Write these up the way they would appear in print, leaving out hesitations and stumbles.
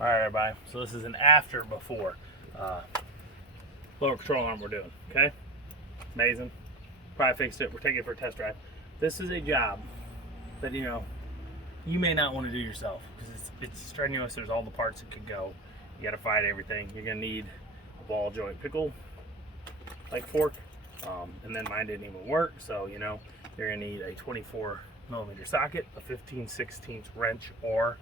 All right, everybody. So this is an after before lower control arm we're doing. Okay, amazing. Probably fixed it. We're taking it for a test drive. This is a job that you may not want to do yourself because it's strenuous. There's all the parts that could go. You got to find everything. You're gonna need a ball joint pickle like fork, and then mine didn't even work. So you're gonna need a 24mm socket, a 15/16 wrench, or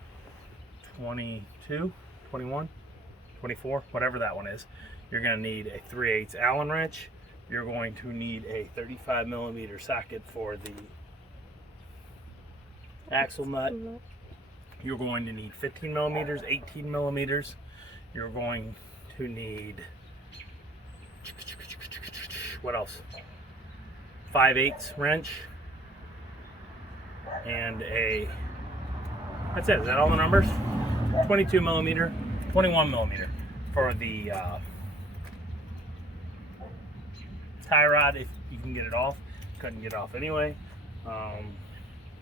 22, 21, 24, whatever that one is. You're going to need a 3/8 Allen wrench. You're going to need a 35mm socket for the axle nut. You're going to need 15mm, 18mm. You're going to need, what else? 5/8 wrench. And that's it. Is that all the numbers? 22mm, 21mm for the tie rod if you can get it off. Couldn't get it off anyway.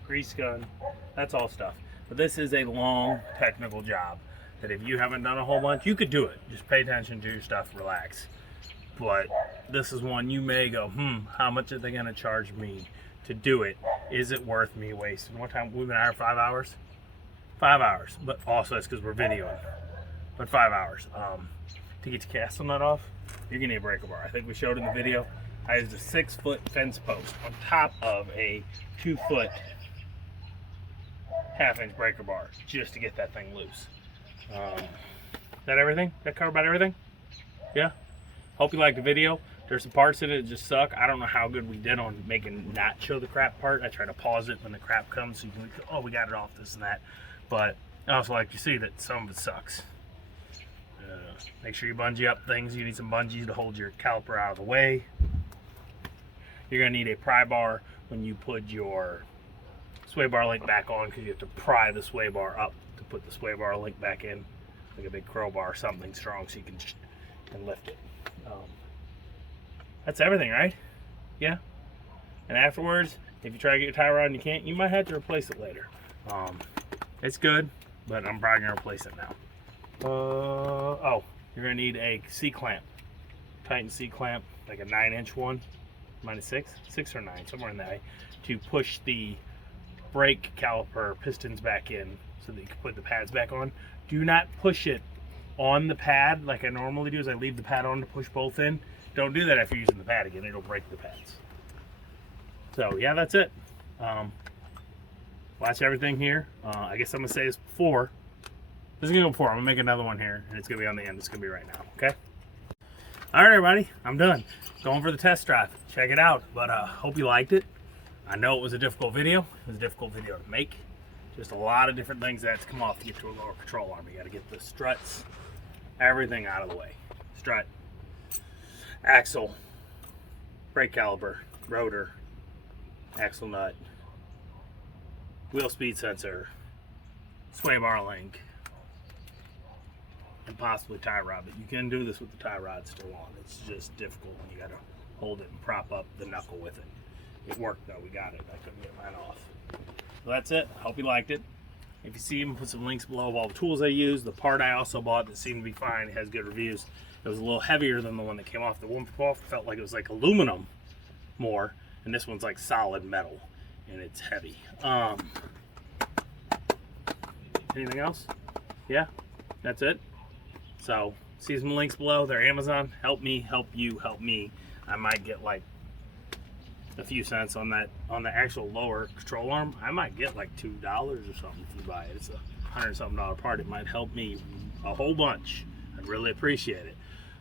Grease gun, that's all stuff. But this is a long technical job that if you haven't done a whole bunch, you could do it. Just pay attention to your stuff, relax. But this is one you may go, how much are they going to charge me to do it? Is it worth me wasting? What time? We've been here 5 hours? 5 hours, but also that's because we're videoing. But 5 hours. To get your castle nut off, you're gonna need a breaker bar. I think we showed in the video. I used a 6-foot fence post on top of a 2-foot 1/2-inch breaker bar just to get that thing loose. Is that everything? That cover about everything? Yeah. Hope you liked the video. There's some parts in it that just suck. I don't know how good we did on making not show the crap part. I try to pause it when the crap comes so you can, oh, we got it off, this and that. But I also like to see that some of it sucks. Make sure you bungee up things. You need some bungees to hold your caliper out of the way. You're going to need a pry bar when you put your sway bar link back on, because you have to pry the sway bar up to put the sway bar link back in. Like a big crowbar or something strong so you can lift it. That's everything, right? Yeah. And afterwards, if you try to get your tie rod and you can't, you might have to replace it later. It's good, but I'm probably gonna replace it now. Oh, you're gonna need a C-clamp, Titan C-clamp, like a 9-inch one, -6 or 9, somewhere in that way, to push the brake caliper pistons back in so that you can put the pads back on. Do not push it on the pad like I normally do, as I leave the pad on to push both in. Don't do that after using the pad again, it'll break the pads. So yeah, that's it. Watch everything here. I guess I'm gonna say this before. This is gonna go before. I'm gonna make another one here, and it's gonna be on the end. It's gonna be right now. Okay. All right, everybody. I'm done. Going for the test drive. Check it out. But hope you liked it. I know it was a difficult video. It was a difficult video to make. Just a lot of different things that have to come off to get to a lower control arm. You got to get the struts, everything out of the way. Strut, axle, brake caliper, rotor, axle nut, wheel speed sensor, sway bar link, and possibly tie rod. But you can do this with the tie rod still on. It's just difficult when you got to hold it and prop up the knuckle with it. It worked though. We got it. I couldn't get mine off. So that's it. I hope you liked it. If you see them, put some links below of all the tools I used. The part I also bought that seemed to be fine, it has good reviews. It was a little heavier than the one that came off. The one before felt like it was like aluminum more, and this one's like solid metal, and it's heavy. Anything else? Yeah, that's it. So see some links below. They're Amazon. Help me, help you, help me. I might get like a few cents on that, on the actual lower control arm. I might get like $2 or something if you buy it. It's a $100-something part. It might help me a whole bunch. I'd really appreciate it.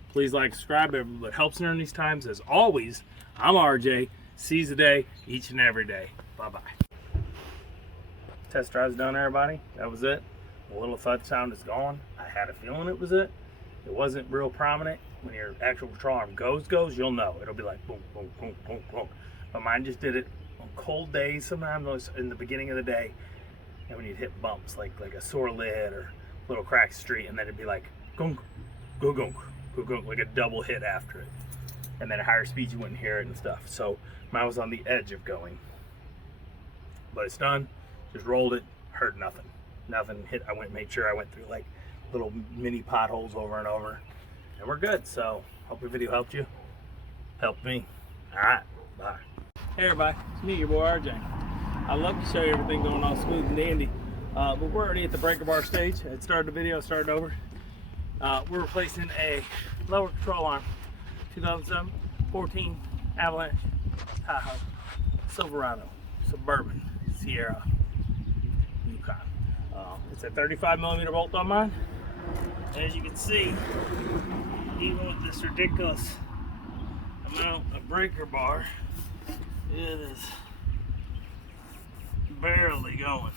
Please like, subscribe. It helps during these times. As always, I'm RJ. Seize the day, each and every day. Bye-bye. Test drive's done, everybody. That was it. The little thud sound is gone. I had a feeling it was it. It wasn't real prominent. When your actual control arm goes, you'll know. It'll be like boom, boom, boom, boom, boom. But mine just did it on cold days, sometimes in the beginning of the day, and when you'd hit bumps, like a sore lid or a little cracked street, and then it'd be like gunk, go gunk, go gunk, like a double hit after it. And then at higher speeds you wouldn't hear it and stuff. So mine was on the edge of going. But it's done. Just rolled it, heard nothing. Nothing hit. I went, made sure I went through like little mini potholes over and over, and we're good. So hope the video helped you. Helped me. All right, bye. Hey everybody, it's me, your boy RJ. I'd love to show you everything going all smooth and dandy, but we're already at the breaker bar stage. It started the video, started over. We're replacing a lower control arm, 2007 14 Avalanche Tahoe Silverado Suburban Sierra Yukon. It's a 35mm bolt on mine. And as you can see, even with this ridiculous amount of breaker bar, it is barely going.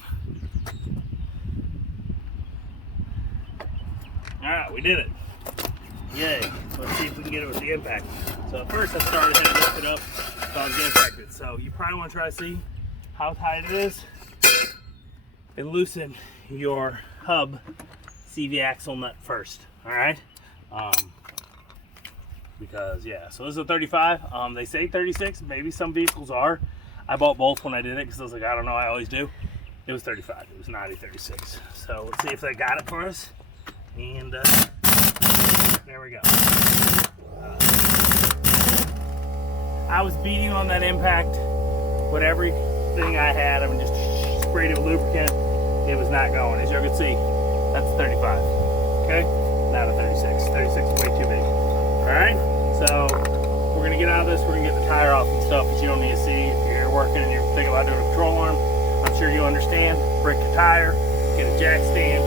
Alright, we did it. Yay. Let's see if we can get it with the impact. So at first I started to lift it up so I was getting impacted. So you probably want to try to see how tight it is and loosen your hub CV axle nut first. Alright? Because yeah, so this is a 35. They say 36, maybe some vehicles are. I bought both when I did it because I was like, I don't know, I always do. It was 35, it was not a 36. So let's see if they got it for us. And there we go. I was beating on that impact with everything I had. I mean, just sprayed it with lubricant. It was not going. As you can see, that's a 35. Okay? Not a 36. 36 is way too big. Alright? So we're gonna get out of this, we're gonna get the tire off and stuff that you don't need to see. If you're working and you're thinking about doing a control arm, I'm sure you understand. Break the tire, get a jack stand,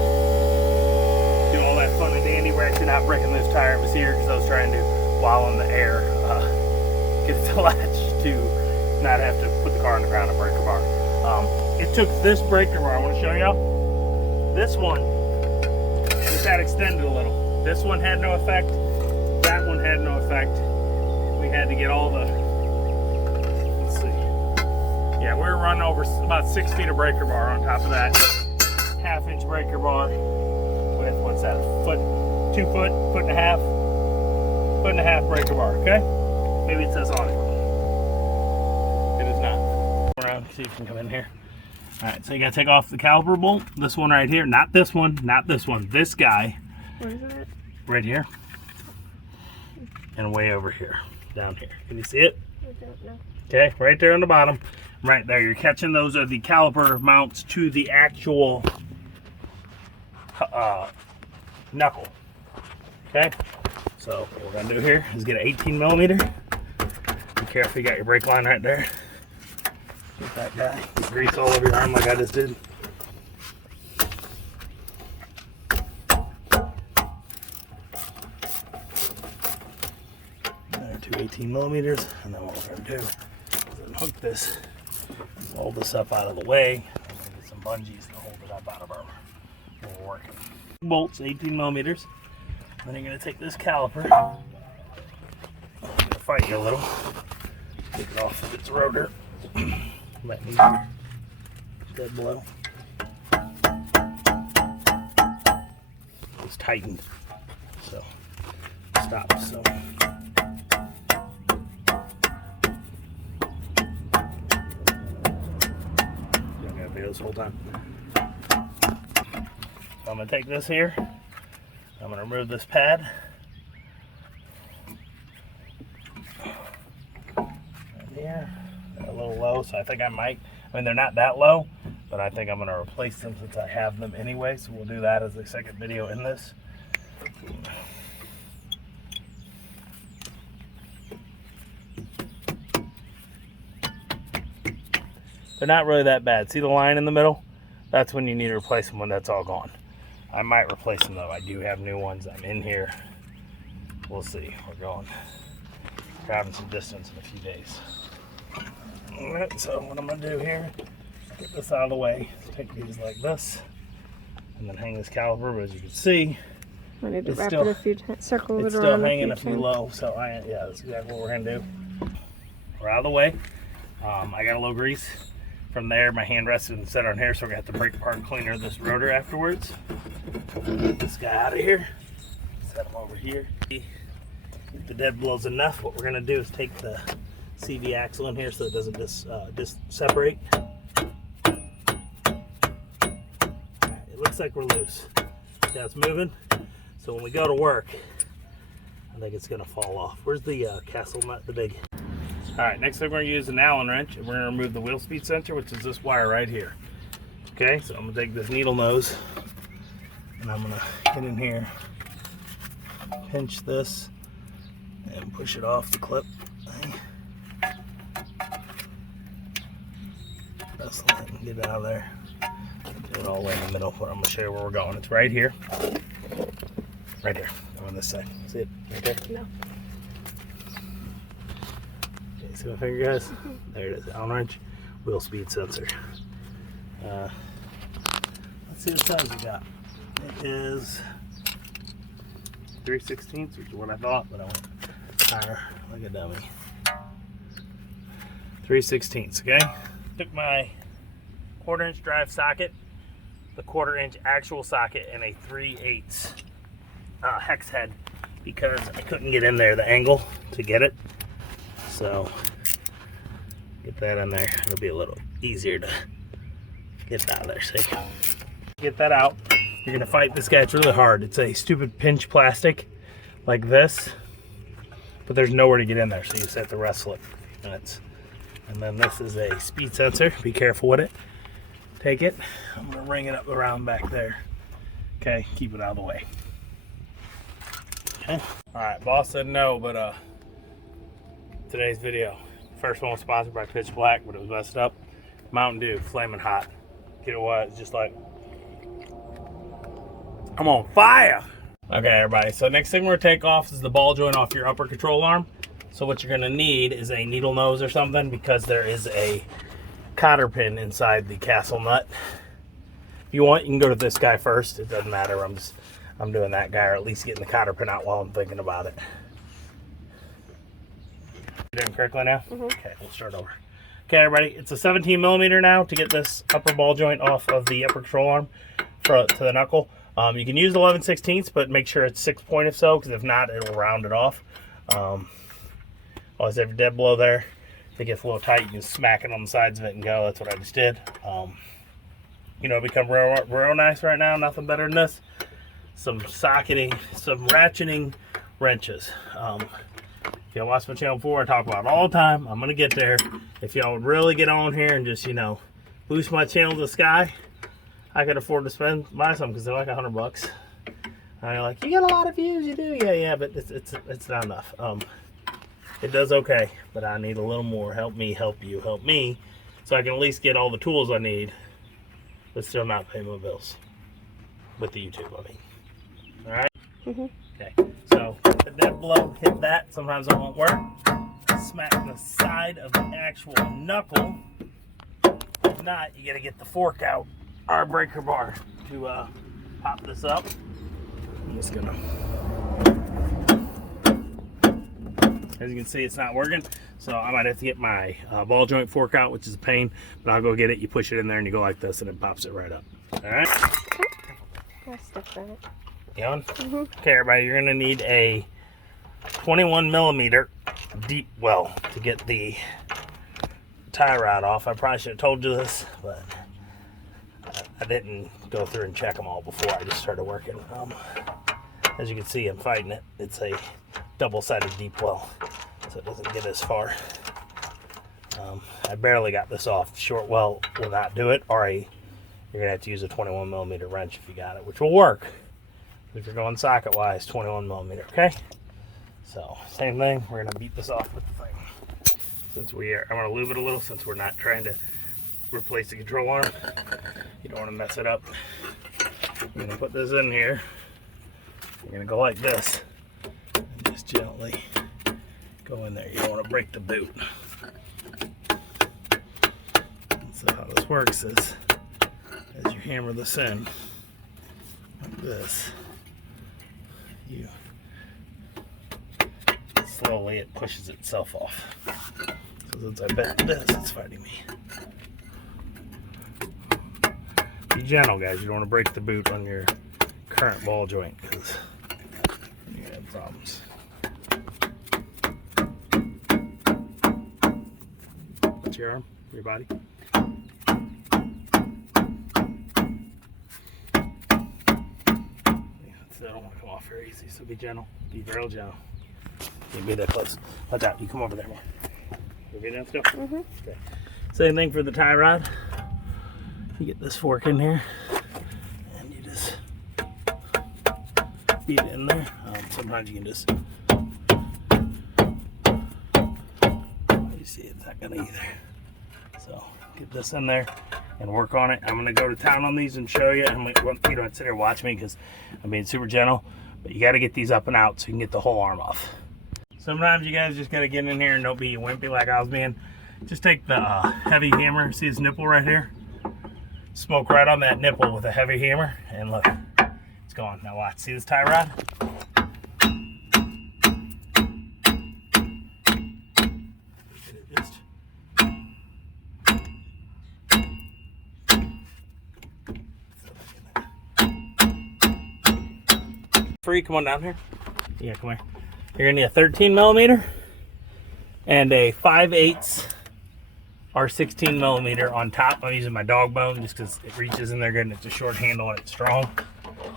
do all that fun and dandy. We're actually not breaking this tire, it was here because I was trying to, while in the air, get it to latch to not have to put the car on the ground and break a bar. It took this breaker bar, I want to show y'all. This one, just had extended a little. This one had no effect. That one had no effect. We had to get all the, let's see. Yeah, we're running over about 6 feet of breaker bar on top of that 1/2-inch breaker bar with, what's that, a foot, 2 foot, foot and a half breaker bar, okay? Maybe it says on it. It is not. Around, see if you can come in here. All right, so you gotta take off the caliper bolt. This one right here, not this one, not this one. This guy. Where is it? Right here. And way over here, down here. Can you see it? I don't know. Okay, right there on the bottom. Right there, you're catching those are the caliper mounts to the actual knuckle. Okay, so what we're gonna do here is get an 18mm. Be careful, you got your brake line right there. Get that guy. Get grease all over your arm like I just did. There, 2 18mm, and then what we're gonna do is unhook this, roll this up out of the way. I'm gonna get some bungees to hold it up out of our when we're working. Bolts, 18mm. Then you're gonna take this caliper. I'm gonna fight you a little. Take it off of its rotor. Let me dead blow. It's tightened, so stop. So you're gonna be this whole time. So I'm gonna take this here. I'm gonna remove this pad. Right here. They're a little low, so I think I might. I mean, they're not that low, but I think I'm gonna replace them since I have them anyway. So we'll do that as the second video in this. They're not really that bad. See the line in the middle? That's when you need to replace them, when that's all gone. I might replace them though. I do have new ones. I'm in here. We'll see. We're going driving some distance in a few days. All right, so what I'm gonna do here, get this out of the way. Take these like this, and then hang this caliper. But as you can see, I need to wrap it a few circles. It's still hanging a few low. So yeah, that's exactly what we're gonna do. We're out of the way. I got a little grease. From there, my hand rested and set on here, so we're gonna have to break apart cleaner this rotor afterwards. Get this guy out of here. Set him over here. If the dead blows enough, what we're gonna do is take the CV axle in here so it doesn't separate. It looks like we're loose. That's moving. So when we go to work, I think it's gonna fall off. Where's the castle nut, the big? All right, next thing we're gonna use an Allen wrench, and we're gonna remove the wheel speed sensor, which is this wire right here. Okay, so I'm gonna take this needle nose, and I'm gonna get in here, pinch this, and push it off the clip. That's let it get out of there. Do it all the way in the middle. I'm gonna show you where we're going. It's right here. Right here. On this side. See it? Right there? No. Okay, see my finger, guys? Mm-hmm. There it is. Allen wrench, wheel speed sensor. Let's see what size we got. It is 3/16, which is what I thought, but I went higher like a dummy. 3/16, okay? Took my 1/4 inch drive socket, the 1/4 inch actual socket, and a 3/8 hex head because I couldn't get in there the angle to get it. So get that in there. It'll be a little easier to get it out of there. See, get that out. You're gonna fight this guy. It's really hard. It's a stupid pinch plastic like this, but there's nowhere to get in there, so you just have to wrestle it for a few minutes. And then this is a speed sensor. Be careful with it. Take it. I'm gonna ring it up around back there. Okay, keep it out of the way. Okay. All right, boss said no, but today's video, first one was sponsored by Pitch Black, but it was messed up. Mountain Dew, flaming hot. Get it what? It's just like I'm on fire. Okay, everybody. So next thing we're gonna take off is the ball joint off your upper control arm. So what you're gonna need is a needle nose or something because there is a cotter pin inside the castle nut. If you want, you can go to this guy first. It doesn't matter. I'm doing that guy, or at least getting the cotter pin out while I'm thinking about it. You doing correctly now? Mm-hmm. Okay, we'll start over. Okay, everybody, it's a 17 millimeter now to get this upper ball joint off of the upper control arm to the knuckle. You can use 11/16, but make sure it's 6 point if so, because if not, it'll round it off. Always have your dead blow there. If it gets a little tight, you can smack it on the sides of it and go. That's what I just did. You know, become real nice right now. Nothing better than this. Some socketing, some ratcheting wrenches. If y'all watch my channel before, I talk about it all the time. I'm gonna get there. If y'all would really get on here and just, you know, boost my channel to the sky, I could afford to buy some because they're like $100. And you're like, you get a lot of views, you do, yeah, but it's not enough. It does okay, but I need a little more. Help me, help you, help me, so I can at least get all the tools I need, but still not pay my bills with the YouTube. I mean, all right. Mm-hmm. Okay. So the dead blow, hit that. Sometimes it won't work. Smack the side of the actual knuckle. If not, you gotta get the fork out, our breaker bar, to pop this up. I'm just gonna. As you can see, it's not working, so I might have to get my ball joint fork out, which is a pain, but I'll go get it. You push it in there and you go like this and it pops it right up. All right? I stepped on it. You on? Mm-hmm. Okay, everybody, you're gonna need a 21 millimeter deep well to get the tie rod off. I probably should have told you this, but I didn't go through and check them all before I just started working. As you can see, I'm fighting it. It's a double-sided deep well, so it doesn't get as far. I barely got this off. Short well will not do it, or you're gonna have to use a 21 millimeter wrench if you got it, which will work if you're going socket-wise. 21 millimeter, okay? So same thing. We're gonna beat this off with the thing. Since I'm gonna lube it a little since we're not trying to replace the control arm. You don't want to mess it up. I'm gonna put this in here. You're gonna go like this. Just gently go in there. You don't want to break the boot. So how this works is, as you hammer this in, like this, slowly it pushes itself off. So since I bent this, it's fighting me. Be gentle, guys. You don't want to break the boot on your current ball joint because you have problems. What's your arm? Your body? they don't want to come off very easy. So be gentle. Be real gentle. Can't be that close. Watch out. You come over there more. You get down still? Mm-hmm. Okay. Same thing for the tie rod. You get this fork in here, and you just feed it in there. Sometimes you can just. You see, it's not gonna either. So get this in there and work on it. I'm gonna go to town on these and show you. You don't have to sit here and watch me because I'm being super gentle, but you got to get these up and out so you can get the whole arm off. Sometimes you guys just got to get in here and don't be wimpy like I was being. Just take the heavy hammer. See this nipple right here? Smoke right on that nipple with a heavy hammer, and look, it's gone. Now watch. See this tie rod? Free, come on down here. Yeah, come here. You're gonna need a 13 millimeter and a 5/8 or 16 millimeter on top. I'm using my dog bone just because it reaches in there good and it's a short handle and it's strong.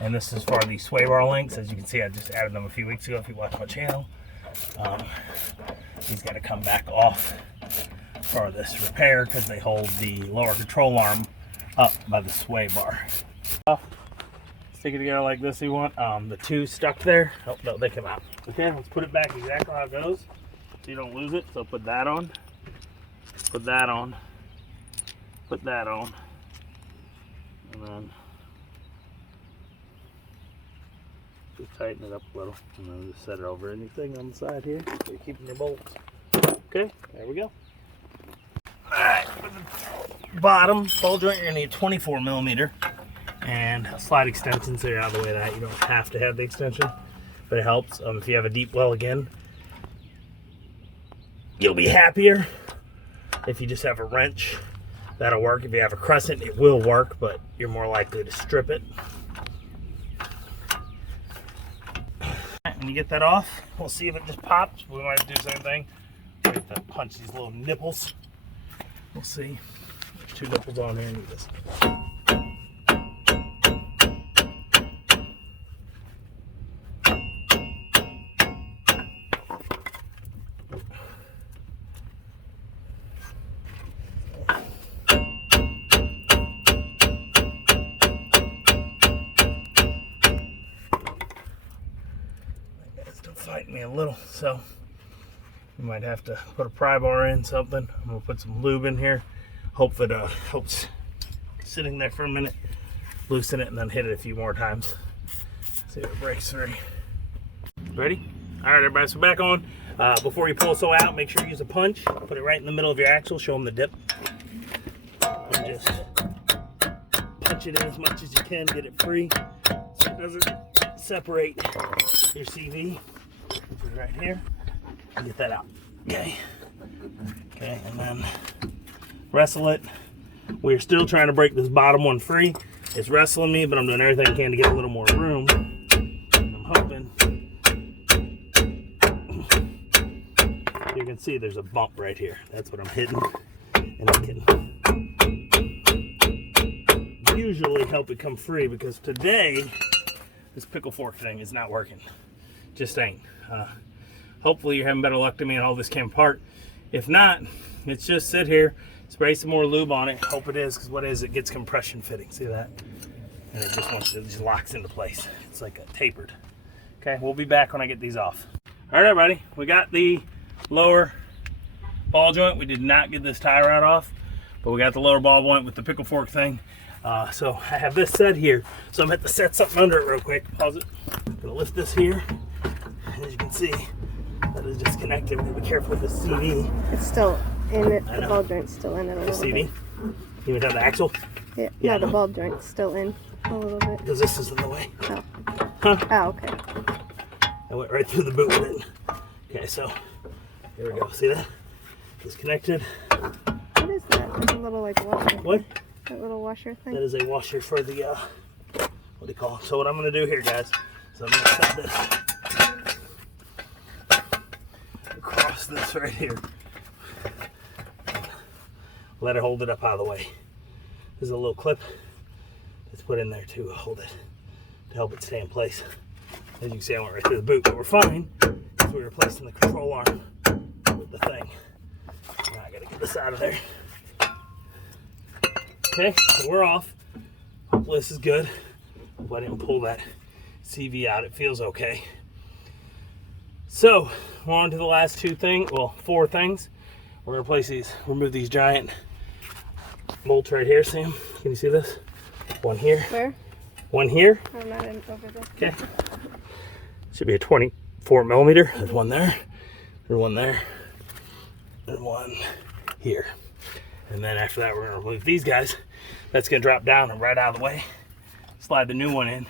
And this is for the sway bar links. As you can see, I just added them a few weeks ago if you watch my channel. These got to come back off for this repair because they hold the lower control arm up by the sway bar. Stick it together like this if you want. The two stuck there. Oh, no, they come out. Okay, let's put it back exactly how it goes so you don't lose it. So put that on. Put that on. Put that on. And then just tighten it up a little. And then just set it over anything on the side here. So you're keeping your bolts. Okay, there we go. Alright, for the bottom ball joint, you're going to need 24 millimeter. And a slide extension so you're out of the way of that. You don't have to have the extension, but it helps. If you have a deep well again, you'll be happier. If you just have a wrench, that'll work. If you have a crescent, it will work, but you're more likely to strip it. When you get that off, we'll see if it just pops. We might do the same thing. We have to punch these little nipples. We'll see. There's two nipples on here and you just. Fighting me a little, so you might have to put a pry bar in something. I'm gonna put some lube in here. Hope that helps sitting there for a minute. Loosen it and then hit it a few more times. See if it breaks free. Ready? All right, everybody. So back on. Before you pull so out, make sure you use a punch. Put it right in the middle of your axle. Show them the dip. And just punch it in as much as you can. Get it free so it doesn't separate your CV. Put it right here and get that out. Okay. Okay, and then wrestle it. We're still trying to break this bottom one free. It's wrestling me, but I'm doing everything I can to get a little more room. I'm hoping. You can see there's a bump right here. That's what I'm hitting. And I can usually help it come free because today this pickle fork thing is not working. Just ain't. Hopefully you're having better luck than me and all this came apart. If not, it's just sit here, spray some more lube on it. Hope it is, because what is it gets compression fitting. See that? And it just locks into place. It's like a tapered. Okay, we'll be back when I get these off. All right, everybody, we got the lower ball joint. We did not get this tie rod off, but we got the lower ball joint with the pickle fork thing. So I have this set here, so I'm going to have to set something under it real quick. Pause it. I'm going to lift this here. As you can see, that is disconnected. We have to be careful with the CV. It's still in it. The ball joint's still in it a little CV? bit. You would have the axle? Yeah, no, the ball joint's still in a little bit. Because this is in the way. Oh. Huh? Oh, okay. I went right through the boot with it. Okay, so here we go. See that? Disconnected. What is that? There's a little like washer. What? That little washer thing? That is a washer for the, what do you call it? So what I'm going to do here, guys, is I'm going to set this across this right here. Let it hold it up out of the way. There's a little clip that's put in there to hold it, to help it stay in place. As you can see, I went right through the boot, but we're fine because we're replacing the control arm with the thing. Now I gotta get this out of there. Okay, so we're off. Hopefully this is good. Hopefully I didn't pull that CV out. It feels okay. So we're on to the last four things. We're gonna replace these, remove these giant bolts right here, Sam. Can you see this? One here. Where? One here. I'm not in over there. Okay. Should be a 24 millimeter. There's one there. There's one there. And one here. And then after that, we're gonna remove these guys. That's gonna drop down and right out of the way. Slide the new one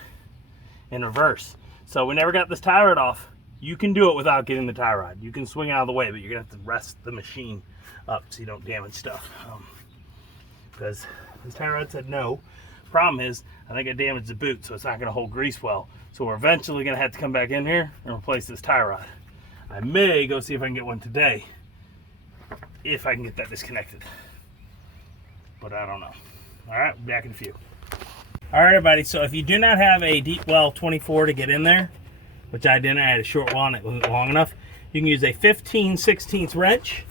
in reverse. So we never got this tie rod off. You can do it without getting the tie rod. You can swing out of the way, but you're gonna have to rest the machine up so you don't damage stuff. Because this tie rod said no. Problem is, I think I damaged the boot, so it's not gonna hold grease well. So we're eventually gonna have to come back in here and replace this tie rod. I may go see if I can get one today, if I can get that disconnected. But I don't know. All right, back in a few. All right, everybody, so if you do not have a deep well 24 to get in there, which I didn't, I had a short well and it wasn't long enough, you can use a 15/16 wrench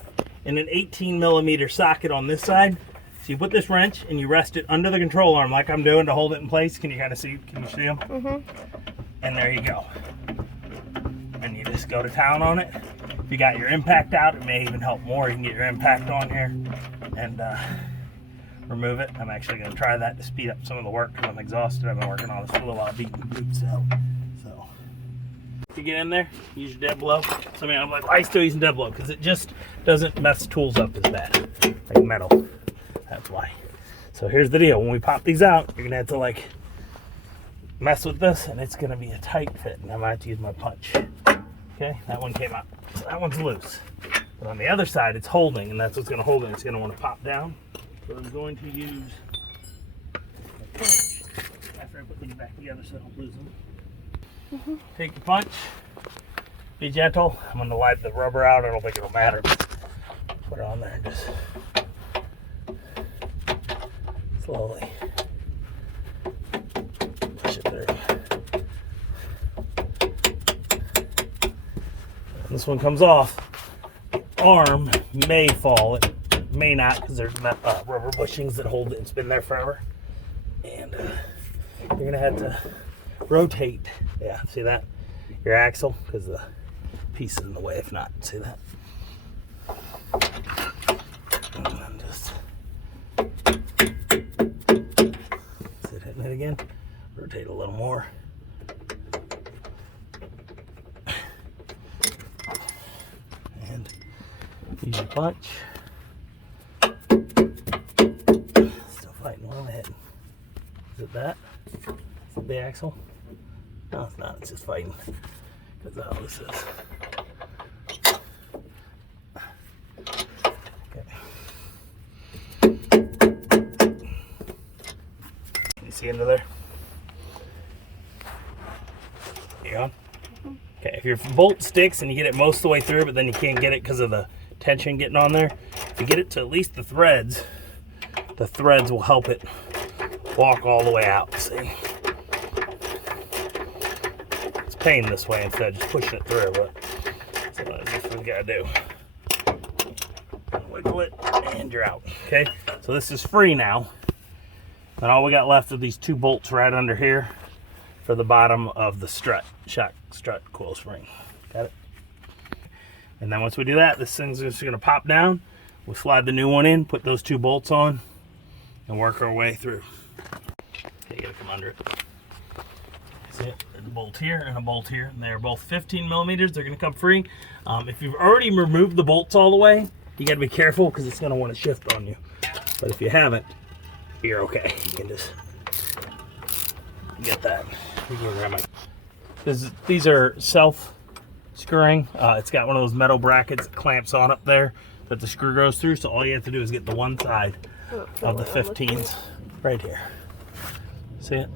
and an 18 millimeter socket on this side. So you put this wrench and you rest it under the control arm like I'm doing to hold it in place. Can you kind of see, can you see them? Mm-hmm. And there you go. And you just go to town on it. If you got your impact out, it may even help more. You can get your impact on here and remove it. I'm actually going to try that to speed up some of the work because I'm exhausted. I've been working on this for a little while, beating the boots out. So if you get in there, use your dead blow. So I'm like, I still using dead blow because it just doesn't mess tools up as bad, like metal. That's why. So here's the deal. When we pop these out, you're gonna have to like mess with this and it's gonna be a tight fit and I might have to use my punch. Okay, that one came out. So that one's loose. But on the other side, it's holding and that's what's gonna hold it. It's gonna wanna pop down. So I'm going to use my punch after I put these back together so I don't lose them. Take the punch, be gentle. I'm gonna wipe the rubber out. I don't think it'll matter. Put it on there and just slowly push it through. When this one comes off, the arm may fall. It may not because there's rubber bushings that hold it. It's been there forever. And you're going to have to rotate. Yeah, see that? Your axle because the piece is in the way if not. See that? And then just hitting it again, rotate a little more, and use your punch. Still fighting one ahead. Is it that? Is it the axle? No, it's not. It's just fighting because of how this is. See into there? You on? Okay, if your bolt sticks and you get it most of the way through, but then you can't get it because of the tension getting on there, if you get it to at least the threads will help it walk all the way out, see? It's pain this way instead of just pushing it through, but so that's what we gotta do. Wiggle it, and you're out, okay? So this is free now. And all we got left are these two bolts right under here for the bottom of the strut, shock strut coil spring. Got it? And then once we do that, this thing's just gonna pop down. We'll slide the new one in, put those two bolts on, and work our way through. Okay, you gotta come under it. See it? There's a bolt here and a bolt here, and they're both 15 millimeters. They're gonna come free. If you've already removed the bolts all the way, you gotta be careful because it's gonna wanna shift on you. But if you haven't, you're okay. You can just get that. You can grab my. These are self-screwing. It's got one of those metal brackets that clamps on up there that the screw goes through. So all you have to do is get the one side of the 15s right here. See it?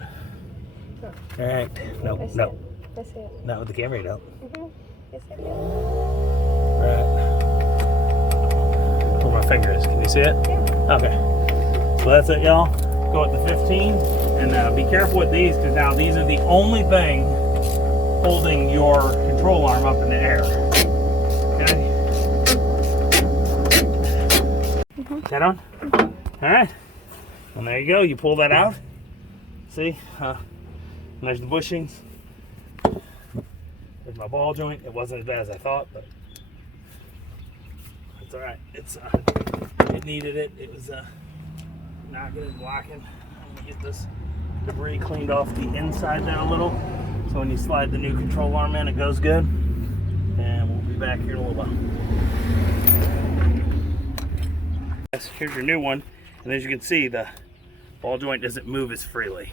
All right. No, no. I see it. Not with the camera, you don't. Yes, I do. Right. Where my finger is. Can you see it? Yeah. Okay. So that's it, y'all. Go with the 15, and be careful with these because now these are the only thing holding your control arm up in the air. Okay? That on? All right. And there you go. You pull that out. See? There's the bushings. There's my ball joint. It wasn't as bad as I thought, but it's all right. It needed it. It was knocking and blocking. I'm gonna get this debris cleaned off the inside there a little, so when you slide the new control arm in, it goes good. And we'll be back here in a little while. Here's your new one, and as you can see, the ball joint doesn't move as freely.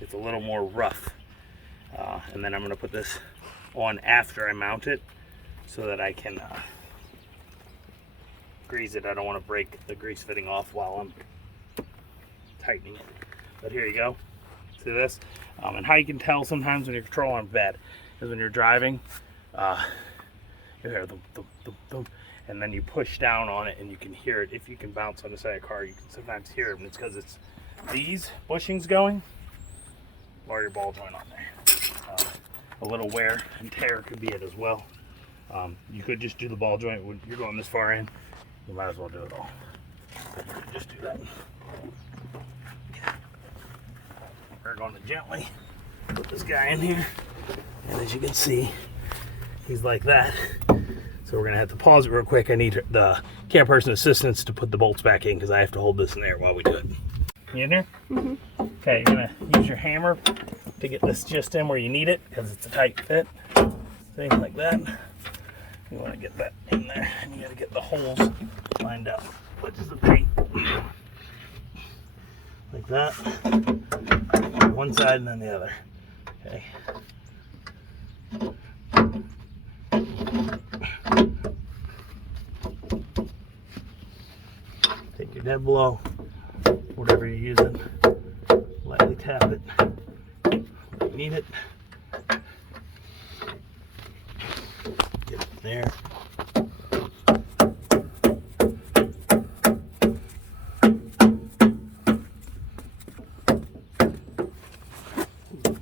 It's a little more rough. And then I'm going to put this on after I mount it so that I can grease it. I don't want to break the grease fitting off while I'm tightening it. But here you go. See this? And how you can tell sometimes when your control arm's bad is when you're driving, you hear thump, thump, thump, thump, and then you push down on it and you can hear it. If you can bounce on the side of a car, you can sometimes hear it, and it's because it's these bushings going or your ball joint on there. A little wear and tear could be it as well. You could just do the ball joint when you're going this far in. You might as well do it all. Just do that. We're going to gently put this guy in here, and as you can see, he's like that. So we're gonna have to pause it real quick. I need the camera person assistance to put the bolts back in because I have to hold this in there while we do it. You in there? Mm-hmm. Okay, you're gonna use your hammer to get this just in where you need it because it's a tight fit. See, like that. You want to get that in there, and you got to get the holes lined up, which is the paint. Like that. One side and then the other. Okay. Take your dead blow, whatever you're using, lightly tap it. You need it. Get it there.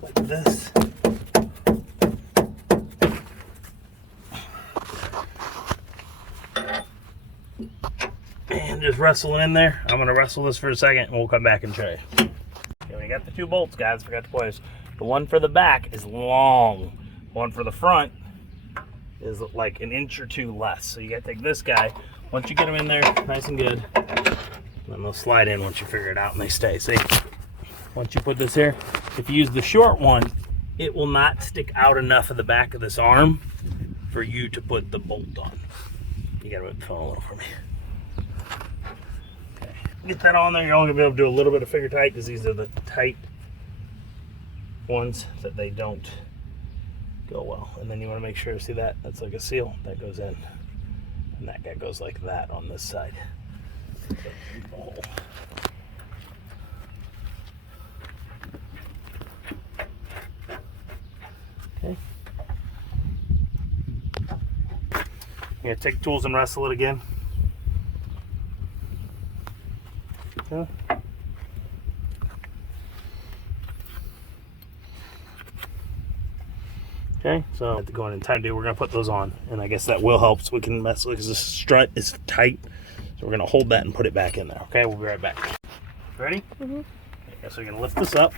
Like this. And just wrestle it in there. I'm going to wrestle this for a second and we'll come back and show you. Okay, we got the two bolts, guys. Forgot to place. The one for the back is long. One for the front is like an inch or two less. So you got to take this guy. Once you get them in there nice and good, then they'll slide in once you figure it out and they stay. See? Once you put this here, if you use the short one, it will not stick out enough of the back of this arm for you to put the bolt on. You got to move the phone a little for me. Okay. Get that on there. You're only going to be able to do a little bit of figure tight because these are the tight ones that they don't go well. And then you want to make sure, see that? That's like a seal that goes in. And that guy goes like that on this side. Okay. You're going to take tools and wrestle it again. Okay. Okay, so I have to go in and time, dude. We're gonna put those on, and I guess that will help so we can mess with because the strut is tight. So we're gonna hold that and put it back in there. Okay, we'll be right back. Ready? Mm-hmm. Okay, so we're gonna lift this up.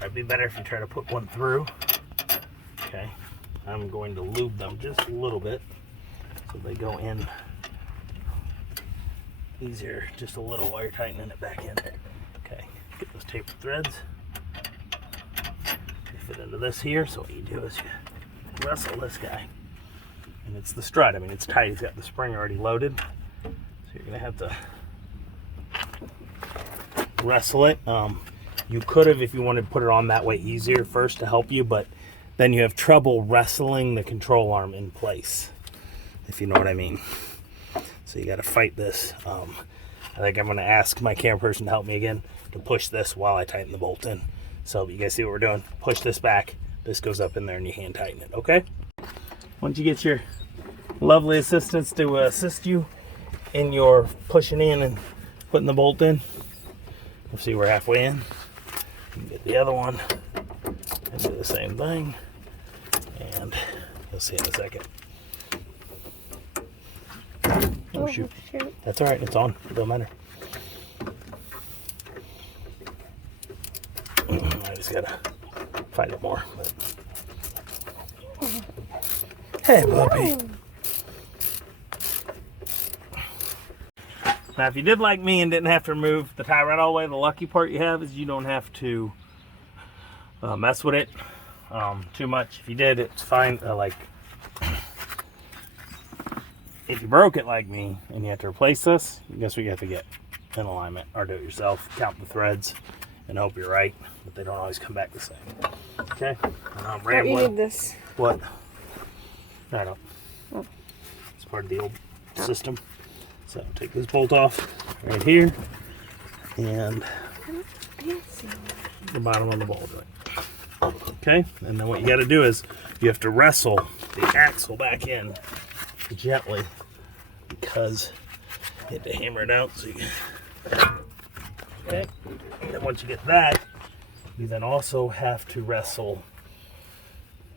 It'd be better if you try to put one through. Okay, I'm going to lube them just a little bit so they go in easier, just a little while you're tightening it back in there. Okay, get those tapered threads. Fit into this here, so what you do is you wrestle this guy, and it's the strut. I mean, it's tight. He's got the spring already loaded, so you're gonna have to wrestle it. You could have, if you wanted to put it on that way easier first to help you, but then you have trouble wrestling the control arm in place, if you know what I mean. So you got to fight this. I think I'm gonna ask my camera person to help me again to push this while I tighten the bolt in. So you guys see what we're doing? Push this back. This goes up in there and you hand tighten it, okay? Once you get your lovely assistants to assist you in your pushing in and putting the bolt in, we'll see we're halfway in. You can get the other one And do the same thing. And you'll see in a second. Oh, shoot. That's all right. It's on. It don't matter. I just gotta find it more. But... Hey, puppy. Now, if you did like me and didn't have to remove the tie rod all the way, the lucky part you have is you don't have to mess with it too much. If you did, it's fine. If you broke it like me and you have to replace this, guess what you have to get in alignment or do it yourself. Count the threads and hope you're right, but they don't always come back the same. Okay? I'm rambling. You need this. What? I don't. Oh. It's part of the old system. So take this bolt off right here and the bottom of the ball joint. Okay? And then what you got to do is you have to wrestle the axle back in gently because you have to hammer it out. So you okay? And once you get that, you then also have to wrestle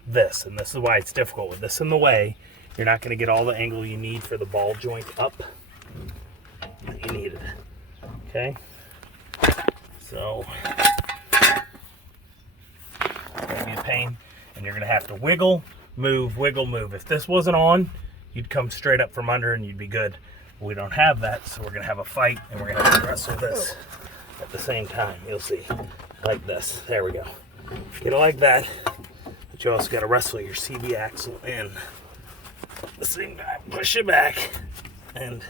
this, and this is why it's difficult. With this in the way, you're not going to get all the angle you need for the ball joint up that you needed. Okay? So, it's going to be a pain, and you're going to have to wiggle, move, wiggle, move. If this wasn't on, you'd come straight up from under and you'd be good. We don't have that, so we're going to have a fight, and we're going to have to wrestle this at the same time. You'll see. Like this. There we go. Get it like that. But you also got to wrestle your CV axle in. At the same time, push it back and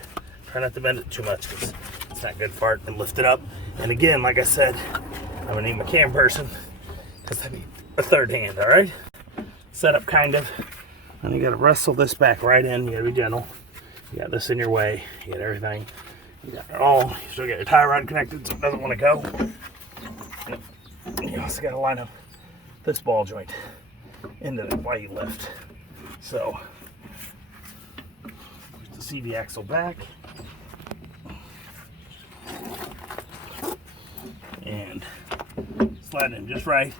try not to bend it too much because it's not good for it. And lift it up. And again, like I said, I'm gonna need my cam person because I need a third hand. All right, set up kind of, and you got to wrestle this back right in. You got to be gentle. You got this in your way. You got everything. You got it all. You still got your tie rod connected, so it doesn't want to go. You also got to line up this ball joint into that while you lift. So, push the CV axle back. And slide in just right.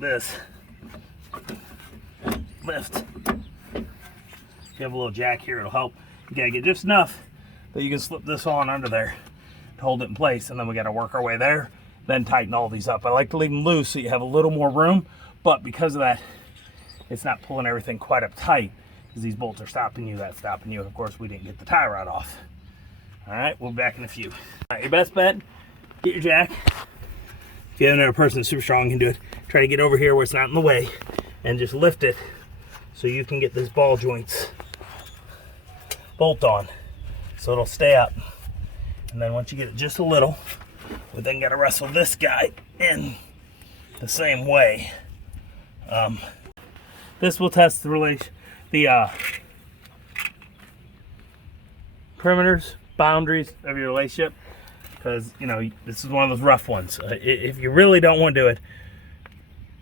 This. Lift. If you have a little jack here, it'll help. You gotta get just enough that you can slip this on under there to hold it in place, and then we gotta work our way there, then tighten all these up. I like to leave them loose so you have a little more room, but because of that, it's not pulling everything quite up tight because these bolts are stopping you, that's stopping you. Of course, we didn't get the tie rod off. All right, we'll be back in a few. All right, your best bet, get your jack. If you have another person that's super strong, you can do it. Try to get over here where it's not in the way and just lift it so you can get this ball joints bolt on so it'll stay up. And then once you get it just a little, we then got to wrestle this guy in the same way. This will test the perimeters, boundaries of your relationship, because you know this is one of those rough ones. If you really don't want to do it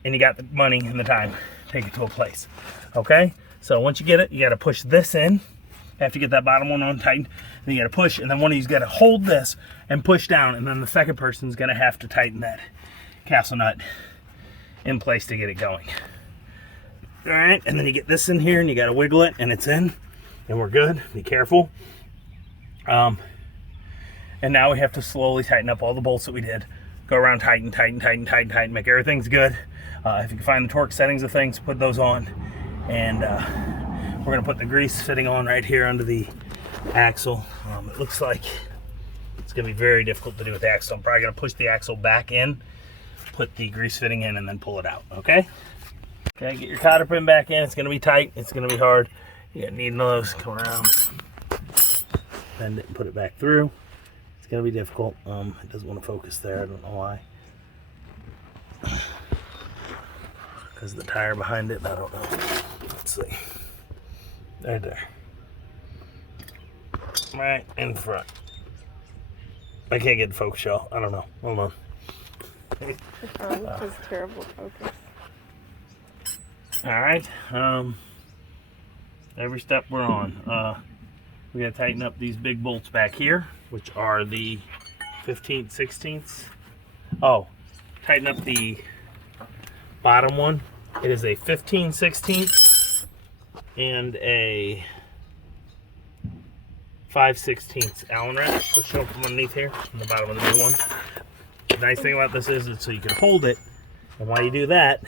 and you got the money and the time, take it to a place. Okay, so once you get it, you got to push this in. After you get that bottom one on tightened, then you got to push, and then one of you's got to hold this and push down, and then the second person's going to have to tighten that castle nut in place to get it going. All right, and then you get this in here and you got to wiggle it, and it's in, and we're good. Be careful. And now we have to slowly tighten up all the bolts that we did. Go around, tighten, make everything's good. If you can find the torque settings of things, put those on. And we're gonna put the grease fitting on right here under the axle. It looks like it's gonna be very difficult to do with the axle. I'm probably gonna push the axle back in, put the grease fitting in, and then pull it out, okay? Okay, get your cotter pin back in. It's gonna be tight, it's gonna be hard. You need one of those, come around, bend it and put it back through. It's gonna be difficult. It doesn't want to focus there, I don't know why. Because the tire behind it, I don't know. Let's see. There. Right in front. I can't get the focus, y'all. I don't know. Hold on. This is terrible focus. Alright. Every step we're on. We gotta tighten up these big bolts back here, which are the 15th, 16th. Oh, tighten up the bottom one, it is a 15/16 and a 5/16 Allen wrench. So show them from underneath here on the bottom of the new one. The nice thing about this is so you can hold it, and while you do that,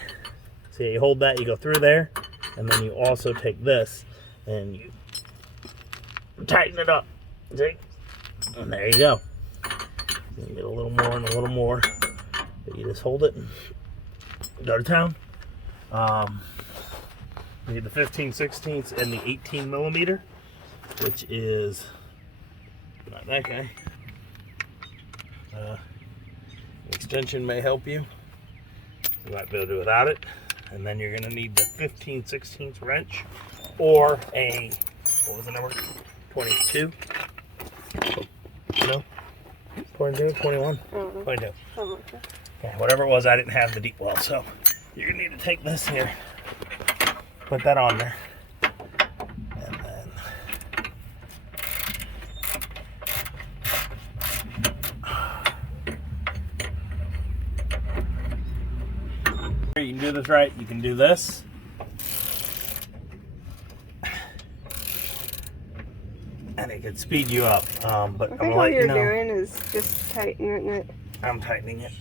see, you hold that, you go through there, and then you also take this and you tighten it up. See? And there you go. You get a little more and a little more. But you just hold it and go to town. You get the 15/16 and the 18mm, which is not that guy. Extension may help you. You might be able to do without it. And then you're going to need the 15/16 wrench or a, what was the number? 22? No? 22, 21? 22. Okay, whatever it was, I didn't have the deep well, so you're going to need to take this here, put that on there, and then you can do this right, you can do this. And it could speed you up, but I think all you're doing is just tightening it. I'm tightening it.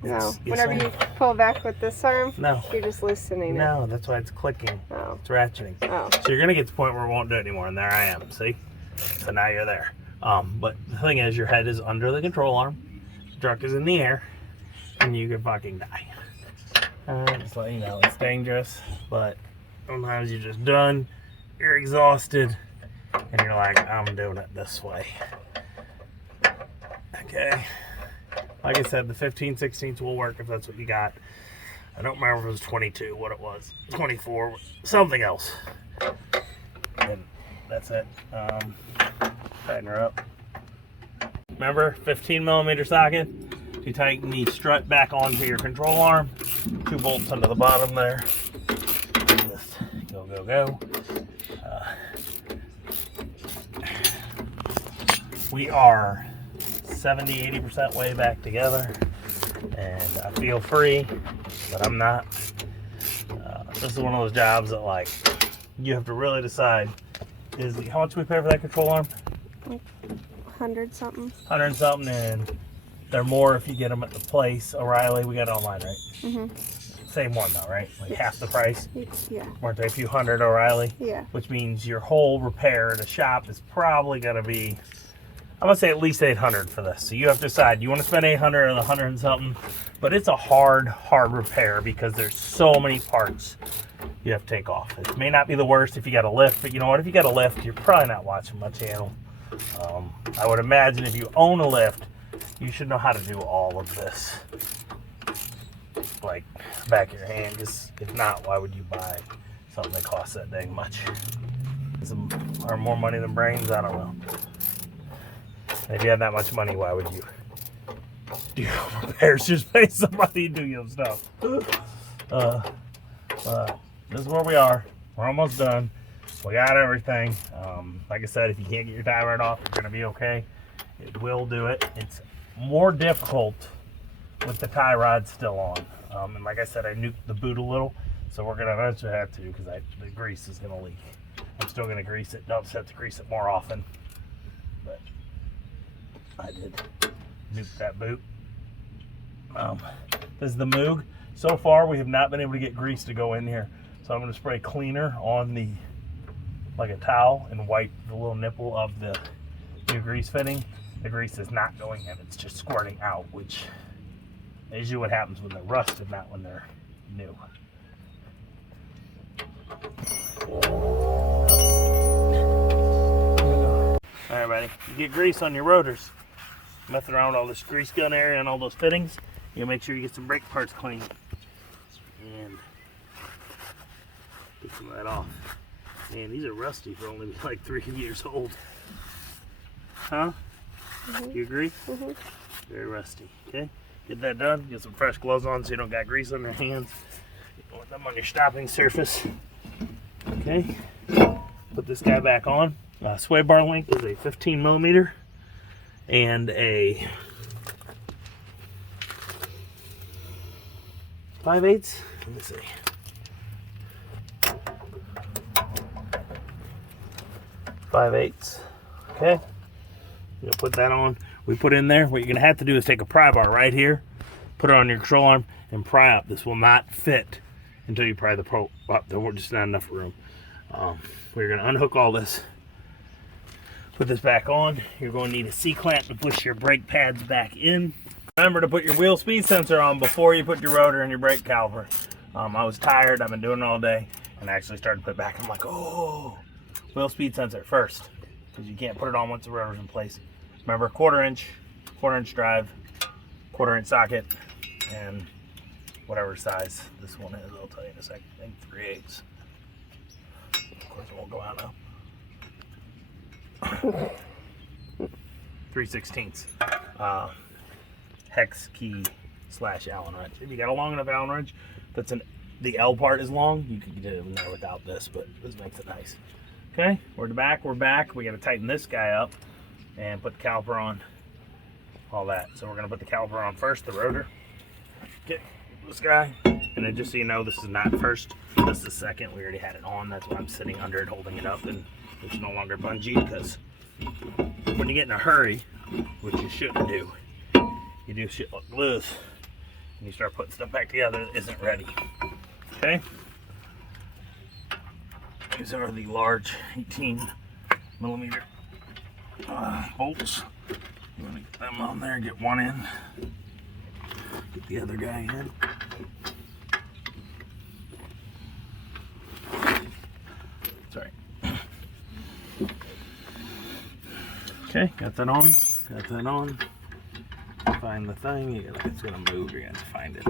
No, whenever you pull back with this arm, no, you're just loosening it. No, that's why it's clicking. Oh. It's ratcheting. Oh. So you're gonna get to the point where it won't do it anymore, and there I am. See? So now you're there. But the thing is, your head is under the control arm, the truck is in the air, and you could fucking die. Just let you know, it's dangerous, but sometimes you're just done, you're exhausted, and you're like, I'm doing it this way. Okay. Like I said, the 15/16 will work if that's what you got. I don't remember if it was 22, what it was. 24, something else. And that's it. Tighten her up. Remember, 15mm socket. You tighten the strut back onto your control arm. 2 bolts under the bottom there. Just go, go, go. We are 70-80% way back together, and I feel free, but I'm not. This is one of those jobs that, like, you have to really decide, how much we pay for that control arm? Like 100 something. 100 something, and they're more if you get them at the place. O'Reilly, we got it online, right? Mm-hmm. Same one though, right? Like half the price? Yeah. Weren't they a few hundred O'Reilly? Yeah. Which means your whole repair at a shop is probably going to be, I'm going to say at least 800 for this. So you have to decide, you want to spend 800 or 100 and something? But it's a hard repair because there's so many parts you have to take off. It may not be the worst if you got a lift, but you know what? If you got a lift, you're probably not watching my channel. I would imagine if you own a lift, you should know how to do all of this. Like, back of your hand, because if not, why would you buy something that costs that dang much? Are more money than brains? I don't know. If you had that much money, why would you do repairs? Just pay somebody to do your stuff. This is where we are. We're almost done. We got everything. Like I said, if you can't get your tie rod off, you're going to be okay. It will do it. It's more difficult with the tie rod still on. And like I said, I nuked the boot a little, so we're going to eventually have to because the grease is going to leak. I'm still going to grease it. Don't have to grease it more often. But I did nuke that boot. This is the Moog. So far, we have not been able to get grease to go in here. So I'm going to spray cleaner on the, like a towel, and wipe the little nipple of the new grease fitting. The grease is not going in. It's just squirting out, which is usually what happens when they're rusted, not when they're new. Alright, buddy. You get grease on your rotors. Messing around with all this grease gun area and all those fittings. You make sure you get some brake parts clean. And get some of that off. Man, these are rusty for only like 3 years old. Huh? Mm-hmm. You agree? Mm-hmm. Very rusty. Okay? Get that done. Get some fresh gloves on so you don't got grease on your hands. Put them on your stopping surface. Okay? Put this guy back on. Sway bar length is a 15mm and a 5/8. Let me see. 5/8. Okay. You'll put that on. We put in there. What you're gonna have to do is take a pry bar right here, put it on your control arm, and pry up. This will not fit until you pry the pro up. There just not enough room. We're gonna unhook all this. Put this back on. You're going to need a C-clamp to push your brake pads back in. Remember to put your wheel speed sensor on before you put your rotor and your brake caliper. I was tired. I've been doing it all day, and I actually started to put it back. I'm like, oh, wheel speed sensor first, because you can't put it on once the rotor's in place. Remember, quarter inch drive, 1/4 inch socket, and whatever size this one is. I'll tell you in a second. I think 3/8. Of course, it won't go out now. 3/16 hex key / Allen wrench. If you got a long enough Allen wrench that's the L part is long, you can get it there without this, but this makes it nice. Okay, we're back. We got to tighten this guy up and put the caliper on, all that. So we're going to put the caliper on first, the rotor. Get this guy, and then just so you know, this is not first, this is second. We already had it on. That's why I'm sitting under it, holding it up, and it's no longer bungee, because when you get in a hurry, which you shouldn't do, you do shit like this, and you start putting stuff back together that isn't ready. Okay? These are the large 18mm bolts. You want to get them on there, get one in, get the other guy in. Sorry. Okay, got that on. Find the thing. It's gonna move. You're gonna have to find it.